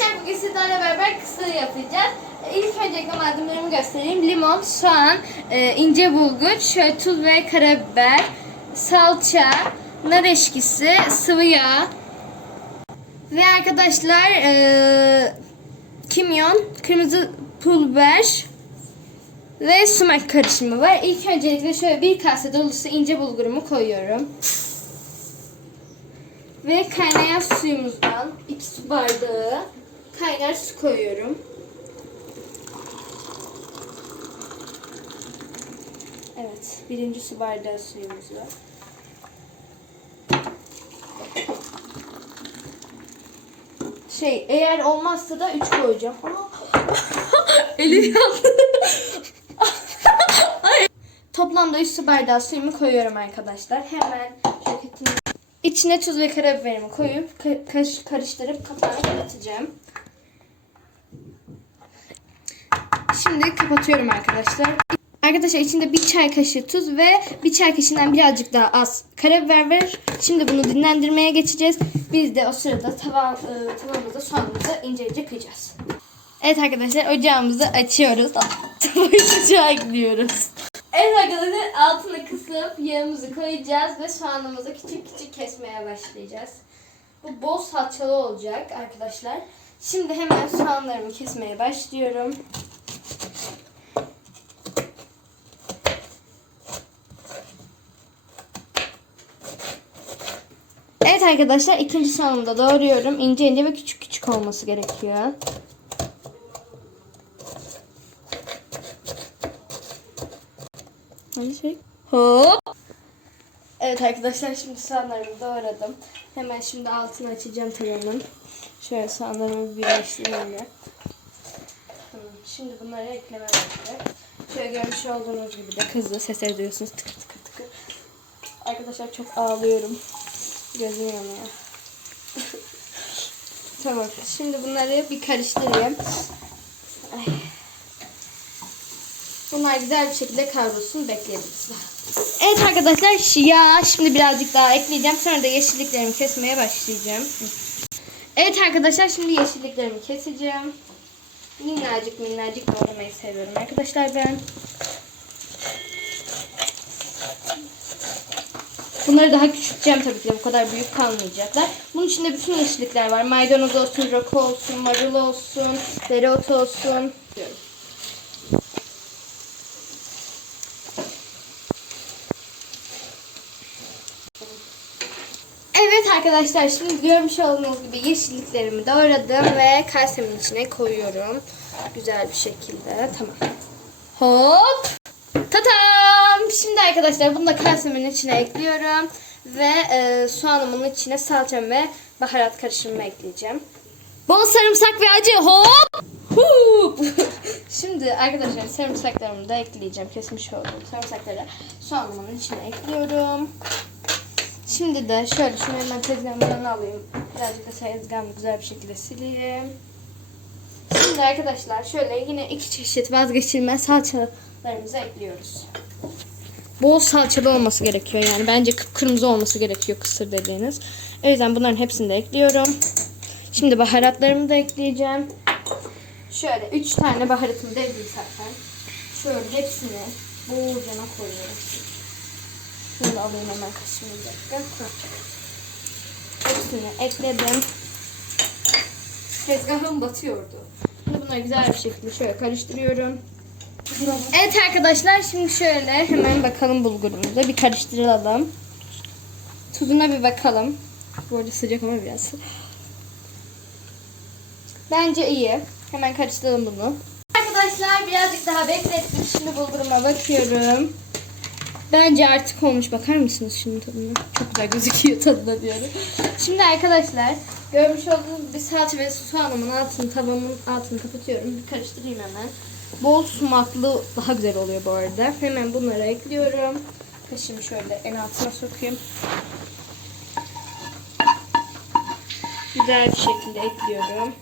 Arkadaşlar bugün sizlerle beraber kısır yapacağız. İlk öncelikle malzemelerimi göstereyim. Limon, soğan, e, ince bulgur, şöyle tuz ve karabiber, salça, nar eşkisi, sıvı yağ ve arkadaşlar e, kimyon, kırmızı pul biber ve sumak karışımı var. İlk öncelikle şöyle bir kase dolusu ince bulgurumu koyuyorum. Ve kaynayan suyumuzdan 2 su bardağı kaynar su koyuyorum. Evet, birinci su bardağı suyumuz var. Şey, eğer olmazsa da 3 koyacağım. Elim yandı. Toplamda 3 su bardağı suyumu koyuyorum arkadaşlar. Hemen şöyle İçine tuz ve karabiberimi koyup ka- karış- karıştırıp kapağını kapatacağım. Şimdi kapatıyorum arkadaşlar. Arkadaşlar içinde bir çay kaşığı tuz ve bir çay kaşığından birazcık daha az karabiber var. Şimdi bunu dinlendirmeye geçeceğiz. Biz de o sırada tava, e, tavamızda soğanımızı ince ince kıyacağız. Evet arkadaşlar ocağımızı açıyoruz. Tavayı sıcağa ekliyoruz. Evet arkadaşlar altını kısıp yağımızı koyacağız ve soğanımızı küçük küçük kesmeye başlayacağız. Bu bol salçalı olacak arkadaşlar. Şimdi hemen soğanlarımı kesmeye başlıyorum. Evet arkadaşlar ikinci soğanımı da doğruyorum. İnce ince ve küçük küçük olması gerekiyor. Hop. Evet arkadaşlar şimdi soğanlarımı doğradım. Hemen şimdi altını açacağım tavamın. Şöyle soğanlarımı birleştireyim. Tamam. Şimdi bunları ekleme vakti. Şöyle görmüş olduğunuz gibi de kızdı. Sesleri duyuyorsunuz tıkır tıkır tıkır. Arkadaşlar çok ağlıyorum. Gözüm yanıyor. tamam. Şimdi bunları bir karıştırayım. Ay. Bunlar güzel bir şekilde kavrulsun. Bekleyebiliriz. Evet arkadaşlar ya şimdi birazcık daha ekleyeceğim. Sonra da yeşilliklerimi kesmeye başlayacağım. Evet arkadaşlar şimdi yeşilliklerimi keseceğim. Minnacık minnacık doğramayı seviyorum arkadaşlar ben. Bunları daha küçülteceğim tabii ki de bu kadar büyük kalmayacaklar. Bunun içinde bütün yeşillikler var. Maydanoz olsun, roko olsun, marul olsun, dereotu olsun. Evet arkadaşlar şimdi görmüş olduğunuz gibi yeşilliklerimi doğradım ve kasemin içine koyuyorum. Güzel bir şekilde. Tamam. Hop. Tatam. Şimdi arkadaşlar bunu da kasemin içine ekliyorum. Ve e, soğanımın içine salçam ve baharat karışımımı ekleyeceğim. Bol sarımsak ve acı. Hop. Hup. Şimdi arkadaşlar sarımsaklarımı da ekleyeceğim. Kesmiş olduğum sarımsakları soğanımın içine ekliyorum. Şimdi de şöyle şunu hemen tezgahımdan alayım. Birazcık da tezgahımı güzel bir şekilde sileyim. Şimdi arkadaşlar şöyle yine iki çeşit vazgeçilmez salçalarımızı ekliyoruz. Bol salçalı olması gerekiyor yani. Bence kıpkırmızı olması gerekiyor kısır dediğiniz. O yüzden bunların hepsini de ekliyorum. Şimdi baharatlarımı da ekleyeceğim. Şöyle 3 tane baharatımı da zaten. Şöyle hepsini bolcana koyuyorum. Bunu da alayım hemen kaşığımı bir dakika. Hepsini ekledim. Tezgahım batıyordu. Şimdi bunları güzel bir şekilde şöyle karıştırıyorum. Evet arkadaşlar şimdi şöyle hemen bakalım bulgurumuza. Bir karıştıralım. Tuzuna bir bakalım. Bu arada sıcak ama biraz. Bence iyi. Hemen karıştıralım bunu. Arkadaşlar birazcık daha beklettim. Şimdi bulguruma bakıyorum. Bence artık olmuş. Bakar mısınız şimdi tadına? Çok güzel gözüküyor tadına diyorum. Şimdi arkadaşlar görmüş olduğunuz bir salça ve soğanımın altını tavamın altını kapatıyorum. Bir karıştırayım hemen. Bol sumaklı daha güzel oluyor bu arada. Hemen bunları ekliyorum. Kaşığımı şöyle en altına sokayım. Güzel bir şekilde ekliyorum.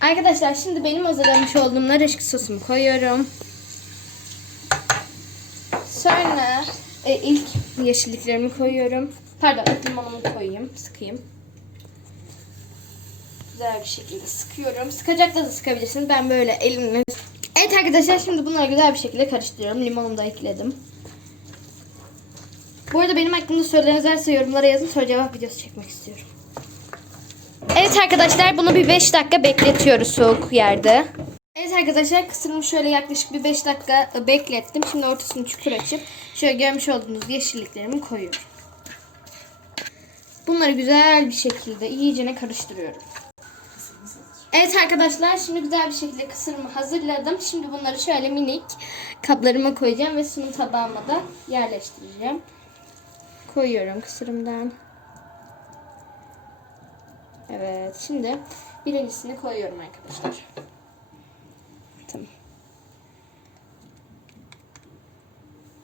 Arkadaşlar şimdi benim hazırlamış olduğum nar eşki sosumu koyuyorum. Sonra e, ilk yeşilliklerimi koyuyorum. Pardon limonumu koyayım. Sıkayım. Güzel bir şekilde sıkıyorum. Sıkacakla da sıkabilirsiniz. Ben böyle elimle... Evet arkadaşlar şimdi bunları güzel bir şekilde karıştırıyorum. Limonumu da ekledim. Bu arada benim hakkımda sorularınız varsa yorumlara yazın. Soru cevap videosu çekmek istiyorum. Evet arkadaşlar bunu bir 5 dakika bekletiyoruz soğuk yerde. Evet arkadaşlar kısırımı şöyle yaklaşık bir 5 dakika beklettim. Şimdi ortasını çukur açıp şöyle görmüş olduğunuz yeşilliklerimi koyuyorum. Bunları güzel bir şekilde iyicene karıştırıyorum. Evet arkadaşlar şimdi güzel bir şekilde kısırımı hazırladım. Şimdi bunları şöyle minik kaplarıma koyacağım ve sunum tabağıma da yerleştireceğim. Koyuyorum kısırımdan. Evet şimdi birincisini koyuyorum arkadaşlar.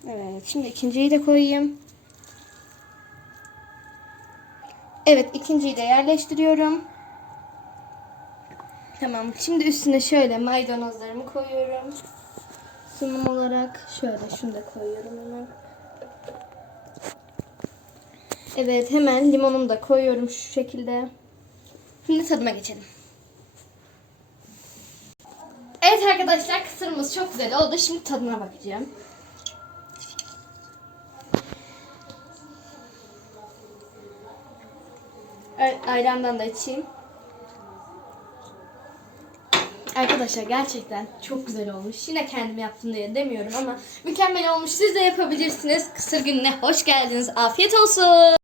Evet şimdi ikinciyi de koyayım. Evet ikinciyi de yerleştiriyorum. Tamam. Şimdi üstüne şöyle maydanozlarımı koyuyorum. Sunum olarak şöyle şunu da koyuyorum hemen. Evet hemen limonumu da koyuyorum şu şekilde. Şimdi tadıma geçelim. Evet arkadaşlar kısırımız çok güzel oldu. Şimdi tadına bakacağım. Ay- Ayrandan da içeyim. Arkadaşlar gerçekten çok güzel olmuş. Yine kendim yaptım diye demiyorum ama mükemmel olmuş. Siz de yapabilirsiniz. Kısır gününe hoş geldiniz. Afiyet olsun.